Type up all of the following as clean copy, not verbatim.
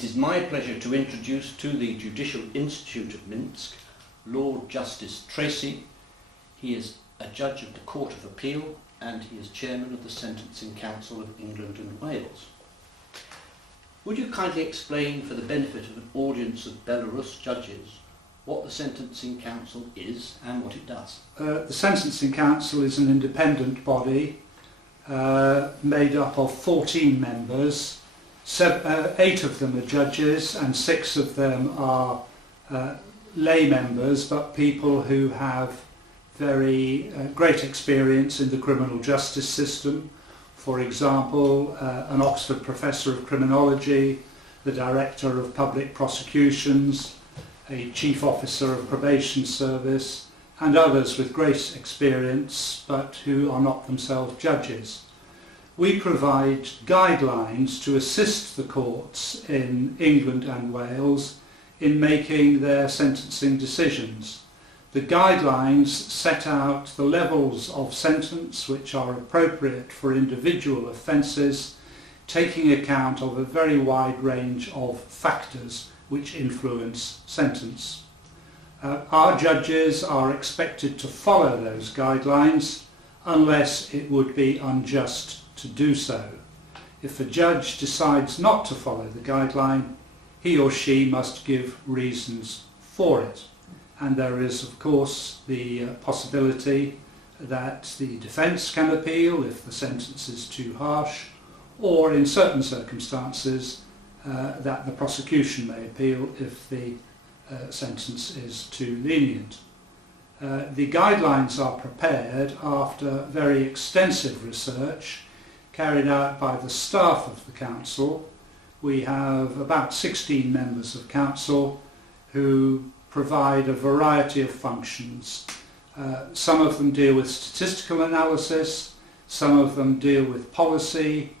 It is my pleasure to introduce to the Judicial Institute of Minsk Lord Justice Treacy. He is a judge of the Court of Appeal and he is chairman of the Sentencing Council of England and Wales. Would you kindly explain, for the benefit of an audience of Belarus judges, what the Sentencing Council is and what it does? The Sentencing Council is an independent body made up of 14 members. 8 of them are judges and 6 of them are lay members, but people who have very great experience in the criminal justice system. For example, an Oxford Professor of Criminology, the Director of Public Prosecutions, a Chief Officer of Probation Service, and others with great experience but who are not themselves judges. We provide guidelines to assist the courts in England and Wales in making their sentencing decisions. The guidelines set out the levels of sentence which are appropriate for individual offences, taking account of a very wide range of factors which influence sentence. Our judges are expected to follow those guidelines unless it would be unjust to do so. If a judge decides not to follow the guideline, he or she must give reasons for it. And there is, of course, the possibility that the defence can appeal if the sentence is too harsh, or in certain circumstances that the prosecution may appeal if the sentence is too lenient. The guidelines are prepared after very extensive research carried out by the staff of the Council. We have about 16 members of Council who provide a variety of functions. Some of them deal with statistical analysis, some of them deal with policy,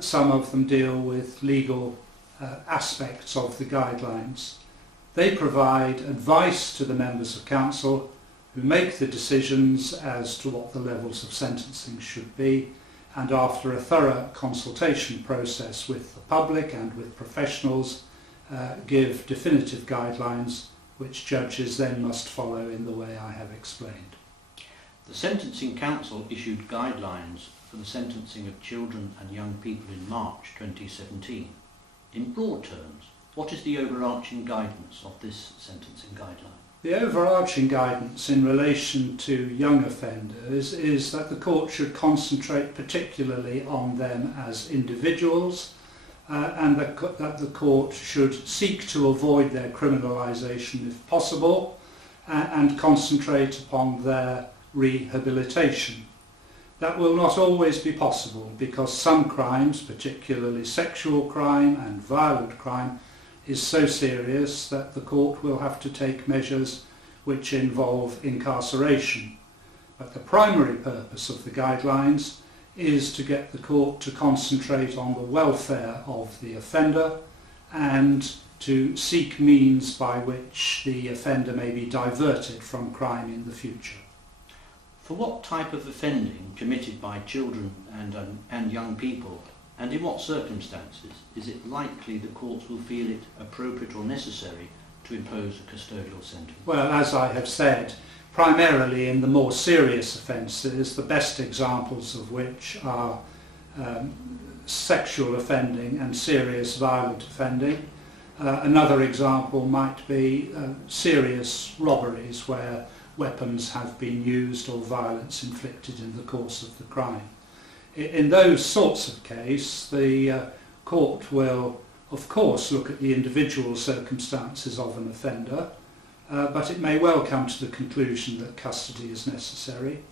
some of them deal with legal aspects of the guidelines. They provide advice to the members of Council who make the decisions as to what the levels of sentencing should be, and after a thorough consultation process with the public and with professionals, give definitive guidelines which judges then must follow in the way I have explained. The Sentencing Council issued guidelines for the sentencing of children and young people in March 2017. In broad terms, what is the overarching guidance of this sentencing guideline? The overarching guidance in relation to young offenders is that the court should concentrate particularly on them as individuals, and that the court should seek to avoid their criminalisation if possible, and concentrate upon their rehabilitation. That will not always be possible because some crimes, particularly sexual crime and violent crime, is so serious that the court will have to take measures which involve incarceration. But the primary purpose of the guidelines is to get the court to concentrate on the welfare of the offender and to seek means by which the offender may be diverted from crime in the future. For what type of offending committed by children and young people, and in what circumstances, is it likely the courts will feel it appropriate or necessary to impose a custodial sentence? Well, as I have said, primarily in the more serious offences, the best examples of which are sexual offending and serious violent offending. Another example might be serious robberies where weapons have been used or violence inflicted in the course of the crime. In those sorts of cases, the court will, of course, look at the individual circumstances of an offender, but it may well come to the conclusion that custody is necessary.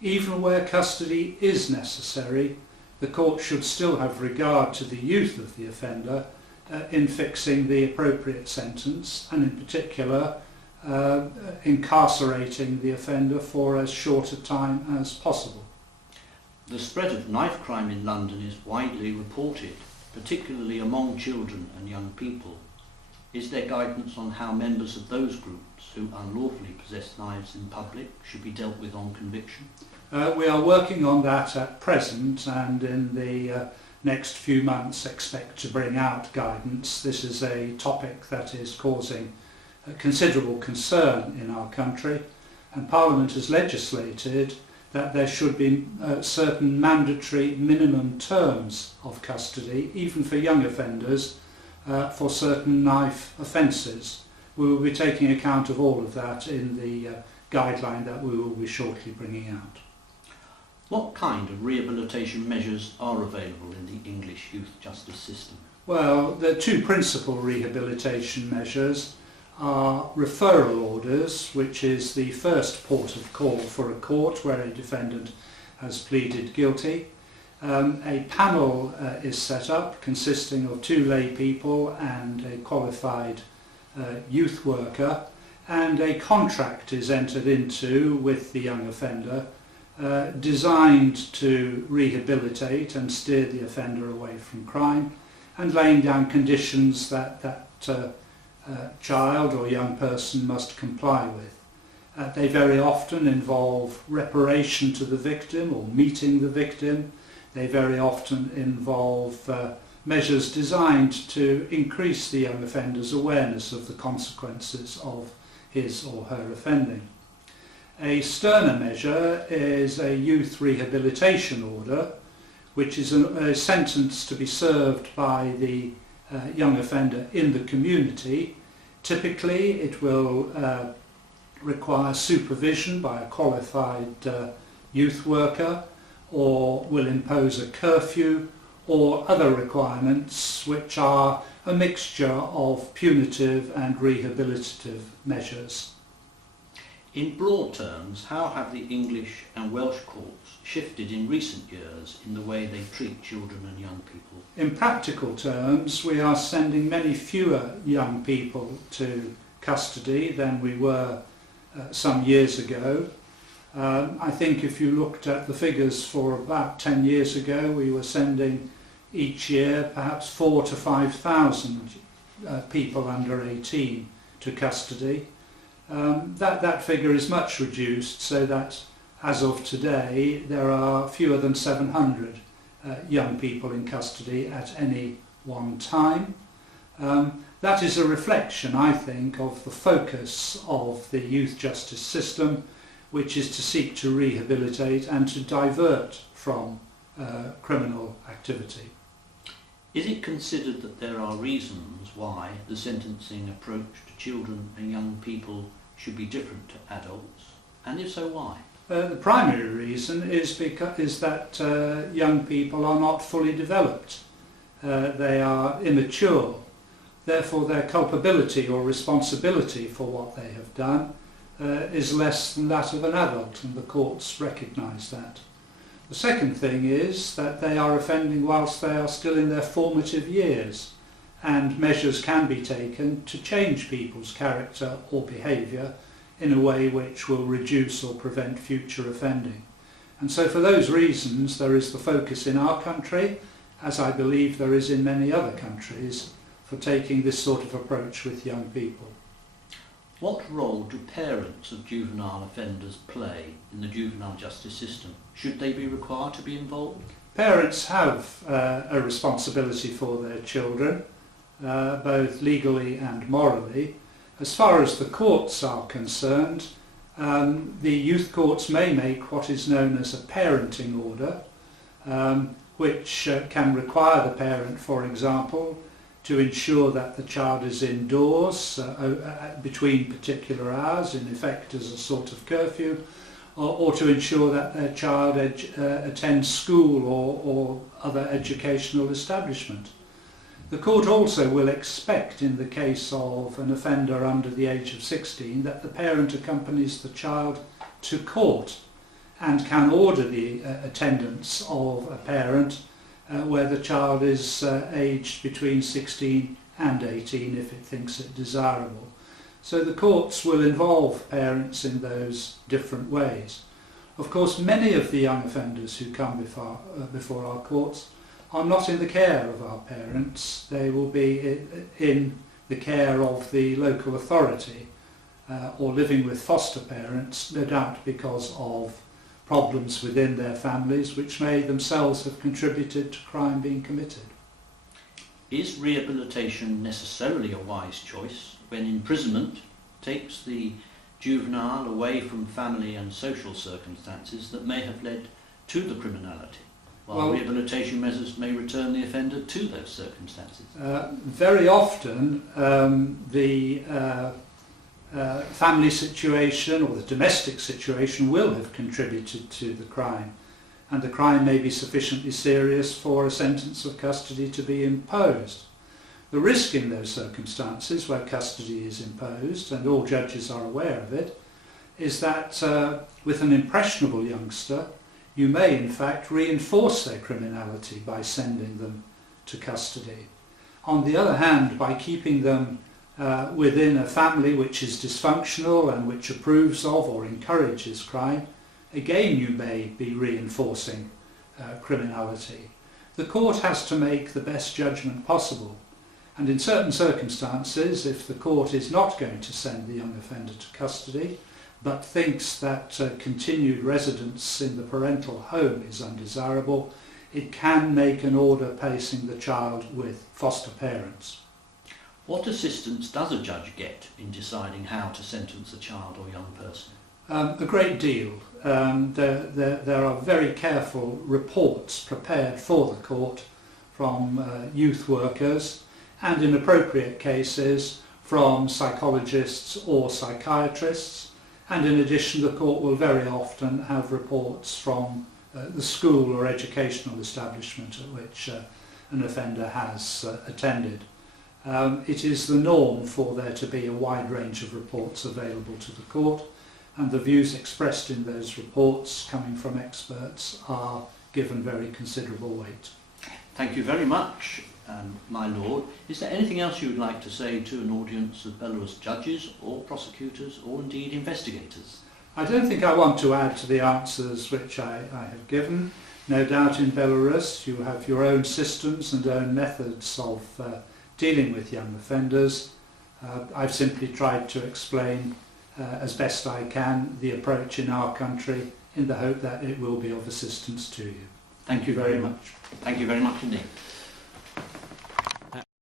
Even where custody is necessary, the court should still have regard to the youth of the offender in fixing the appropriate sentence, and in particular incarcerating the offender for as short a time as possible. The spread of knife crime in London is widely reported, particularly among children and young people. Is there guidance on how members of those groups who unlawfully possess knives in public should be dealt with on conviction? We are working on that at present, and in the next few months expect to bring out guidance. This is a topic that is causing considerable concern in our country, and Parliament has legislated that there should be certain mandatory minimum terms of custody, even for young offenders, for certain knife offences. We will be taking account of all of that in the guideline that we will be shortly bringing out. What kind of rehabilitation measures are available in the English youth justice system? Well, the two principal rehabilitation measures are referral orders, which is the first port of call for a court where a defendant has pleaded guilty. A panel is set up consisting of 2 lay people and a qualified youth worker, and a contract is entered into with the young offender designed to rehabilitate and steer the offender away from crime, and laying down conditions that child or young person must comply with. They very often involve reparation to the victim or meeting the victim. They very often involve measures designed to increase the young offender's awareness of the consequences of his or her offending. A sterner measure is a youth rehabilitation order, which is a sentence to be served by the young offender in the community. Typically it will require supervision by a qualified youth worker, or will impose a curfew or other requirements which are a mixture of punitive and rehabilitative measures. In broad terms, how have the English and Welsh courts shifted in recent years in the way they treat children and young people? In practical terms, we are sending many fewer young people to custody than we were some years ago. I think if you looked at the figures for about 10 years ago, we were sending each year perhaps 4,000 to 5,000 people under 18 to custody. That figure is much reduced, so that as of today there are fewer than 700 young people in custody at any one time. That is a reflection, I think, of the focus of the youth justice system, which is to seek to rehabilitate and to divert from criminal activity. Is it considered that there are reasons why the sentencing approach to children and young people should be different to adults? And if so, why? The primary reason is that young people are not fully developed. They are immature. Therefore, their culpability or responsibility for what they have done is less than that of an adult, and the courts recognise that. The second thing is that they are offending whilst they are still in their formative years, and measures can be taken to change people's character or behaviour in a way which will reduce or prevent future offending. And so for those reasons there is the focus in our country, as I believe there is in many other countries, for taking this sort of approach with young people. What role do parents of juvenile offenders play in the juvenile justice system? Should they be required to be involved? Parents have a responsibility for their children, both legally and morally. As far as the courts are concerned, the youth courts may make what is known as a parenting order, which can require the parent, for example, to ensure that the child is indoors between particular hours, in effect as a sort of curfew, or to ensure that their child attends school or other educational establishment. The court also will expect, in the case of an offender under the age of 16, that the parent accompanies the child to court and can order the attendance of a parent where the child is aged between 16 and 18 if it thinks it desirable. So the courts will involve parents in those different ways. Of course, many of the young offenders who come before our courts are not in the care of our parents. They will be in the care of the local authority or living with foster parents, no doubt because of problems within their families which may themselves have contributed to crime being committed. Is rehabilitation necessarily a wise choice when imprisonment takes the juvenile away from family and social circumstances that may have led to the criminality, while rehabilitation measures may return the offender to those circumstances? Very often the family situation or the domestic situation will have contributed to the crime, and the crime may be sufficiently serious for a sentence of custody to be imposed. The risk in those circumstances where custody is imposed, and all judges are aware of it, is that with an impressionable youngster you may in fact reinforce their criminality by sending them to custody. On the other hand, by keeping them within a family which is dysfunctional and which approves of or encourages crime, again you may be reinforcing criminality. The court has to make the best judgment possible, and in certain circumstances, if the court is not going to send the young offender to custody but thinks that continued residence in the parental home is undesirable, it can make an order placing the child with foster parents. What assistance does a judge get in deciding how to sentence a child or young person? A great deal. There are very careful reports prepared for the court from youth workers, and in appropriate cases from psychologists or psychiatrists, and in addition the court will very often have reports from the school or educational establishment at which an offender has attended. It is the norm for there to be a wide range of reports available to the court, and the views expressed in those reports coming from experts are given very considerable weight. Thank you very much, my Lord. Is there anything else you would like to say to an audience of Belarus judges or prosecutors or indeed investigators? I don't think I want to add to the answers which I have given. No doubt in Belarus you have your own systems and own methods of dealing with young offenders. I've simply tried to explain as best I can the approach in our country in the hope that it will be of assistance to you. Thank you very much. Thank you very much indeed.